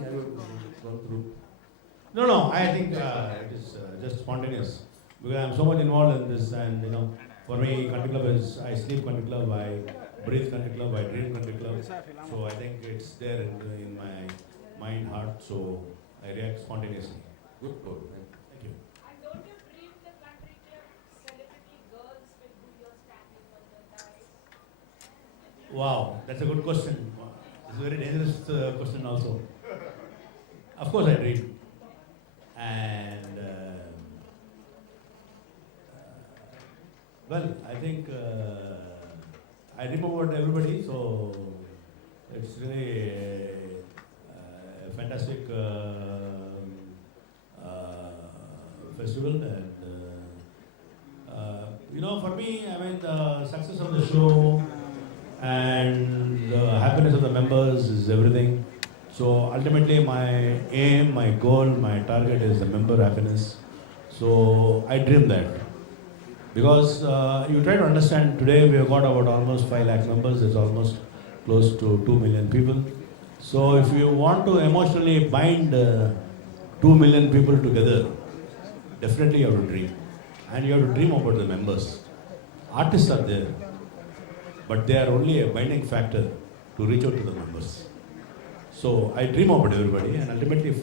Anything have you gone through? No, no, I think it is just spontaneous because I'm so much involved in this, and for me, country club is I sleep country club, I breathe country club, I dream country club. So I think it's there in my mind, heart. So I react spontaneously. Good call. Thank you. And don't you dream the country club celebrity girls will do your standing on the dice? Wow, that's a good question. It's a very dangerous question also. Of course, I dream, and well, I think I dream about everybody. So it's really a fantastic festival, and for me, I mean, the success of the show and the happiness of the members is everything. So ultimately, my aim, my goal, my target is the member happiness. So I dream that. Because you try to understand, today we have got about almost 5 lakh members, it's almost close to 2 million people. So if you want to emotionally bind 2 million people together, definitely you have to dream. And you have to dream about the members. Artists are there, but they are only a binding factor to reach out to the members. So I dream about everybody, and ultimately,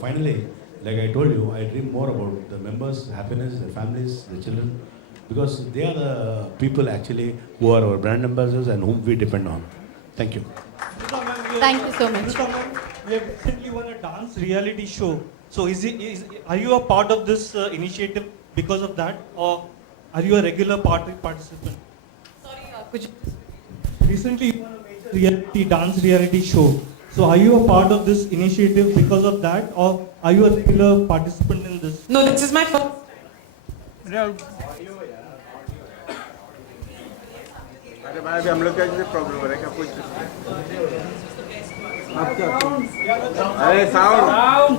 finally, like I told you, I dream more about the members' happiness, their families, their children, because they are the people actually who are our brand ambassadors and whom we depend on. Thank you. Thank you so much. We have recently won a dance reality show. So are you a part of this initiative because of that, or are you a regular participant? Sorry, could you... Recently you won a major dance reality show. So are you a part of this initiative because of that, or are you a regular participant in this? No, this is my first. अरे भाई अभी हम लोग का क्या problem हो रहा है क्या कुछ अरे साउंड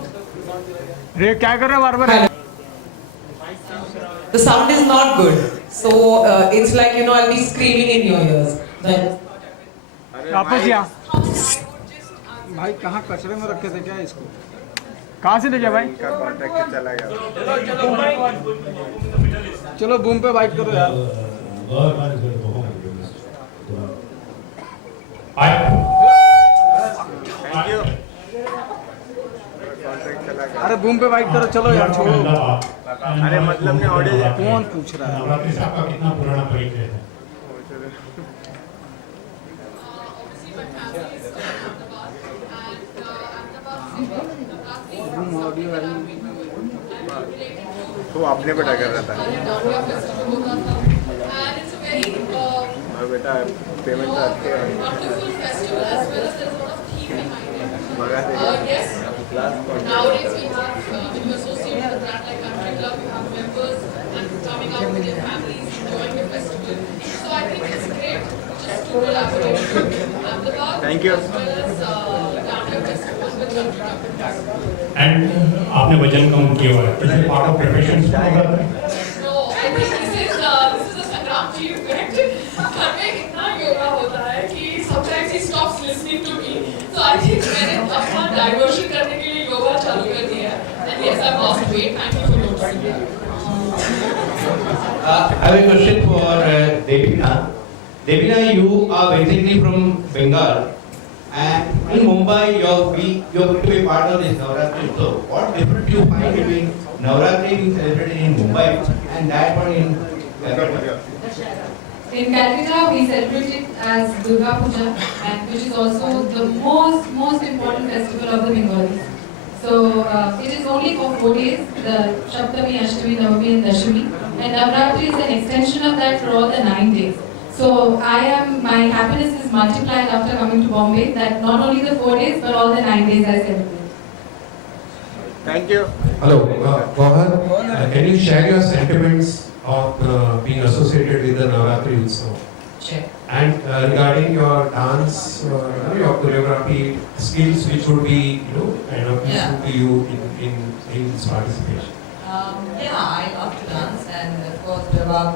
रे क्या कर रहे हो बार बार The sound is not good, so it's like I'll be screaming in your ears. वापस या भाई कहाँ कचरे में रखे थे क्या इसको कहाँ से ले गया भाई का कांटेक्ट चला गया चलो बूम पे वाइट करो यार थैंक यू अरे बूम पे वाइट करो चलो यार छोड़ो अरे मतलब ने ऑडियो कौन पूछ रहा है नवरात्रि साहब का कितना पुराना परिचय है? तो आपने बेटा कर रहा था बेटा payment Nowadays we have, when you associate with a brand like Country Club, you have members and coming out with their families, enjoying the festival. So I think it's great just to collaborate with Ahmedabad Thank you. as well as Gandhia Festival with Country Club. And आपने वजन कम किया हुआ है, is it part of preparation? No, I think this is a Sangram ji effect. घर में इतना योगा होता है कि sometimes he stops listening to me. So I think मैंने अपना diversion करने के लिए योगा चालू कर दिया है. And yes, I've lost weight. Thank you for noticing. I have a question for Devina. Devina, you are basically from Bengal, and in Mumbai you're going to be part of this Navratri. So what difference you find between Navratri being celebrated in Mumbai and that one in Calcutta? In Calcutta, we celebrate it as Durga Puja, and which is also the most important festival of the Bengalis. So it is only for 4 days, the Saptami, Ashtami, Navami and Dashami. And Navratri is an extension of that for all the 9 days. So my happiness is multiplied after coming to Bombay, that not only the 4 days, but all the 9 days I celebrate. Thank you Hello, Gohar, can you share your sentiments of being associated with the Navratri Utsav? Sure. And regarding your dance, your choreography skills, which would be, kind of useful to you in this participation? Yeah, I love to dance, and of course, जब आप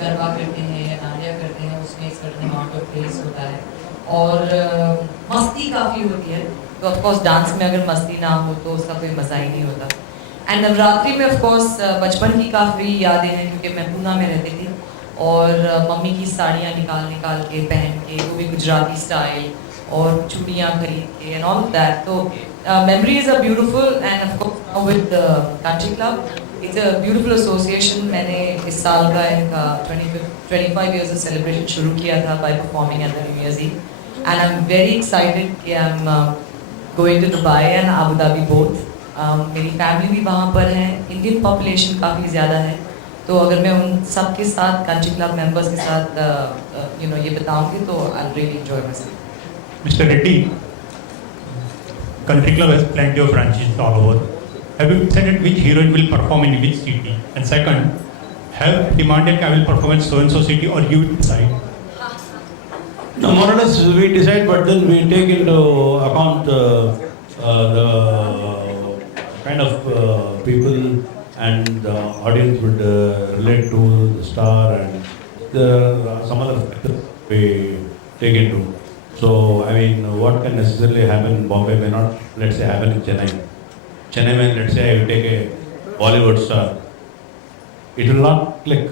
गरबा करते हैं या डांडिया करते हैं, उसमें एक certain amount of pace होता है. और मस्ती काफ़ी होती है, तो ऑफ कोर्स डांस में अगर मस्ती ना हो तो उसका कोई मज़ा ही नहीं होता। एंड नवरात्रि में ऑफ कोर्स बचपन की काफ़ी यादें हैं, क्योंकि मैं पूना में रहती थी और मम्मी की साड़ियाँ निकाल के पहन के, वो भी गुजराती स्टाइल, और चूड़ियाँ खरीद के एंड ऑल दैट। तो memories are beautiful, and of course with Country Club, it's a beautiful association. मैंने इस साल का इनका 25 years of celebration शुरू किया था by performing at the New Year's Eve, and I'm very excited कि I'm going to Dubai and Abu Dhabi both. मेरी फैमिली भी वहाँ पर है, इंडियन पॉपुलेशन काफ़ी ज़्यादा है, तो अगर मैं उन सब के साथ कंट्री क्लब मेंबर्स के साथ ये बताऊँगी तो I'll really enjoy myself. Mr. Reddy, Country Club has plenty of branches all over. Have you decided which heroine will perform in which city? And second, have demanded I will perform in so and so city, or you decide? No, more or less we decide, but then we take into account the kind of people and the audience would relate to the star, and some other factors we take into. So, I mean, what can necessarily happen in Bombay may not, let's say, happen in Chennai. Chennai, when let's say I will take a Bollywood star, it will not click.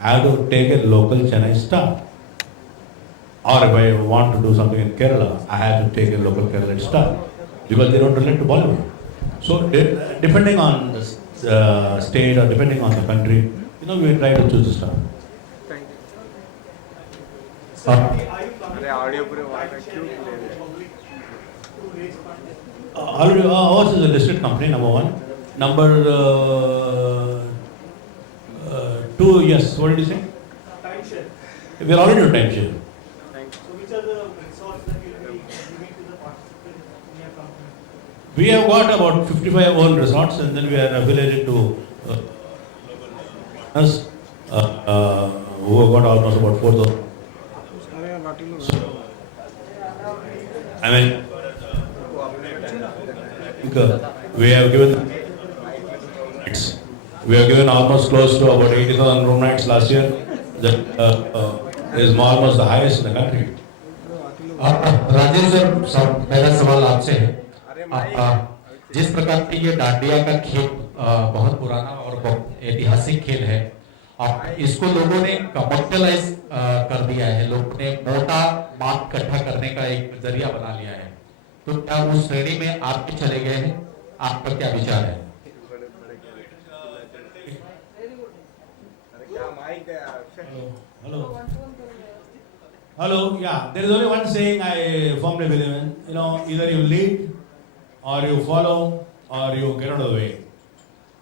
I have to take a local Chennai star. Or if I want to do something in Kerala, I have to take a local Kerala star, because they don't relate to Bollywood. So, depending on the state or depending on the country, we try to choose a star. Already, ours is a listed company, number one. Number two, yes, what did you say? Timeshare. We are already doing timeshare. So which are the resorts that you will be giving to the participants in your company? We have got about 55 own resorts, and then we are affiliated to us who have got almost about 4,000. I mean, we have given almost close to about 80,000 room nights last year. That is almost the highest in the country. Rajesh sir, मेरा सवाल आपसे है, जिस प्रकार की ये डांडिया का खेल बहुत पुराना और बहुत ऐतिहासिक खेल है, और इसको लोगों ने कमर्शियलाइज कर दिया है, लोगों ने मोटा माल इकट्ठा करने का एक जरिया बना लिया है, तो क्या उस श्रेणी में आप भी चले गए हैं? आपका क्या विचार है? Hello, yeah, there is only one saying I firmly believe in, either you lead or you follow or you get out of the way.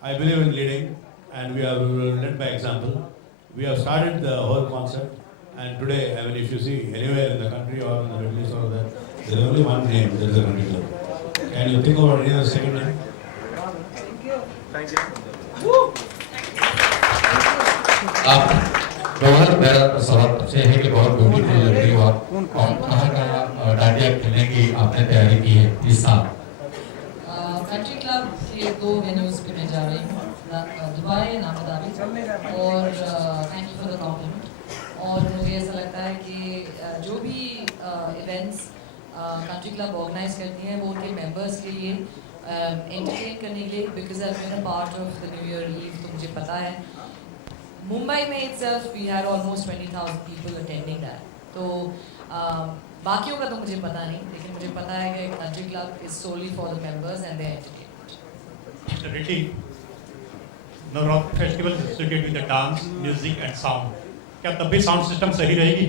I believe in leading, and we have led by example. We have started the whole concept, and today, I mean, if you see anywhere in the country or in the Middle East or that, there is only one name, there is a country club. Can you think about any other second name? Thank you. Gauhar, मेरा सवाल आपसे है कि बहुत beautiful लग रही हो आप, और कहाँ कहाँ डांडिया खेलने की आपने तैयारी की है इस साल? कंट्री क्लब के 2 वेन्यूज पे मैं जा रही हूँ, दुबई एंड अबू धाबी, और thank you for the compliment. और मुझे ऐसा लगता है कि जो भी इवेंट्स कंट्री क्लब ऑर्गेनाइज करती हैं वो उनके मेंबर्स के लिए एंटरटेन करने के लिए, because I been a part of the new year eve, तो मुझे पता है मुंबई में itself we had almost 20,000 people attending that. तो बाकियों का तो मुझे पता नहीं, लेकिन मुझे पता है कि country club is solely for the members and their entertainment. Mr. Reddy, Navratri festival is associated with the dance, music and sound. क्या तब भी sound system सही रहेगी?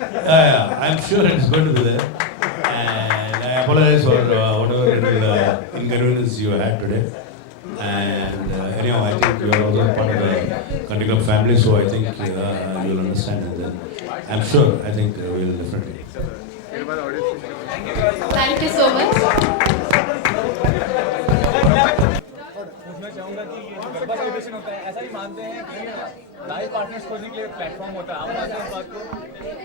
Yeah, I'm sure it's going to be there. And I apologize for whatever little inconvenience you had today. And anyhow, I think you are also part of the Country Club family, so I think you will understand it then. I'm sure, I think we will definitely. Thank you so much. पूछना चाहूँगा कि ये जो garba celebration होता है, ऐसा ही मानते हैं कि लाइव पार्टनर्स खोजने के लिए प्लेटफॉर्म होता है, आप मानते हैं इस बात को?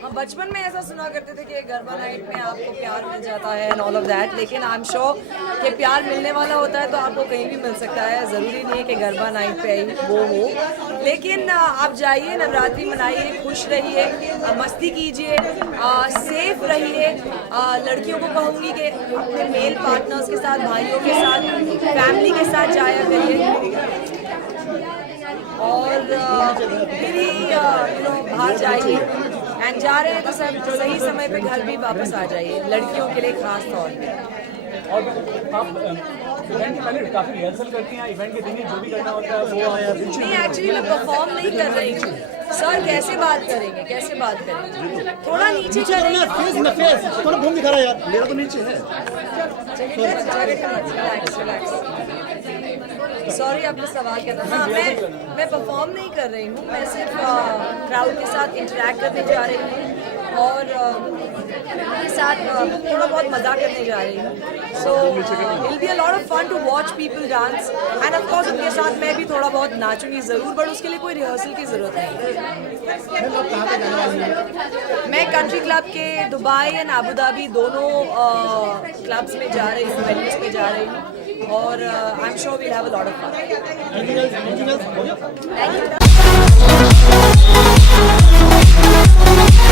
हम बचपन में ऐसा सुना करते थे कि गरबा नाइट में आपको प्यार मिल जाता है एंड ऑल ऑफ दैट, लेकिन आई एम श्योर कि प्यार मिलने वाला होता है तो आपको कहीं भी मिल सकता है, ज़रूरी नहीं है कि गरबा नाइट पे ही वो हो। लेकिन आप जाइए, नवरात्रि मनाइए, खुश रहिए, मस्ती कीजिए, सेफ रहिए। लड़कियों को कहूँगी कि अपने मेल पार्टनर्स के साथ, भाइयों के साथ, फैमिली के साथ जाया करिए और फिर ही बाहर जाइए। एंड जा रहे हैं तो सब सही समय पे घर भी वापस आ जाइए, लड़कियों के लिए खास तौर पे। और आप इवेंट के पहले काफी रिहर्सल करती हैं, इवेंट के दिन ही जो भी करना होता है वो नहीं, एक्चुअली मैं परफॉर्म नहीं कर रही हूँ। सर कैसे बात करेंगे, कैसे बात करेंगे? थोड़ा नीचे चलेंगे। थोड़ा घूम दिखा रहा यार, मेरा तो नीचे है। सॉरी, आपने सवाल किया था। हाँ, मैं परफॉर्म नहीं कर रही हूँ, मैं सिर्फ क्राउड के साथ इंटरेक्ट करने जा रही हूँ और उनके साथ थोड़ा बहुत मजा करने जा रही हूँ। So it will be a lot of fun to watch people dance and of course उनके साथ मैं भी थोड़ा बहुत नाचूंगी ज़रूर, बट उसके लिए कोई रिहर्सल की ज़रूरत नहीं। मैं कंट्री क्लब के दुबई एंड अबू धाबी दोनों क्लब्स में जा रही हूँ, वेन्यूज में जा रही हूँ और I am sure we have a lot of fun. Thank you.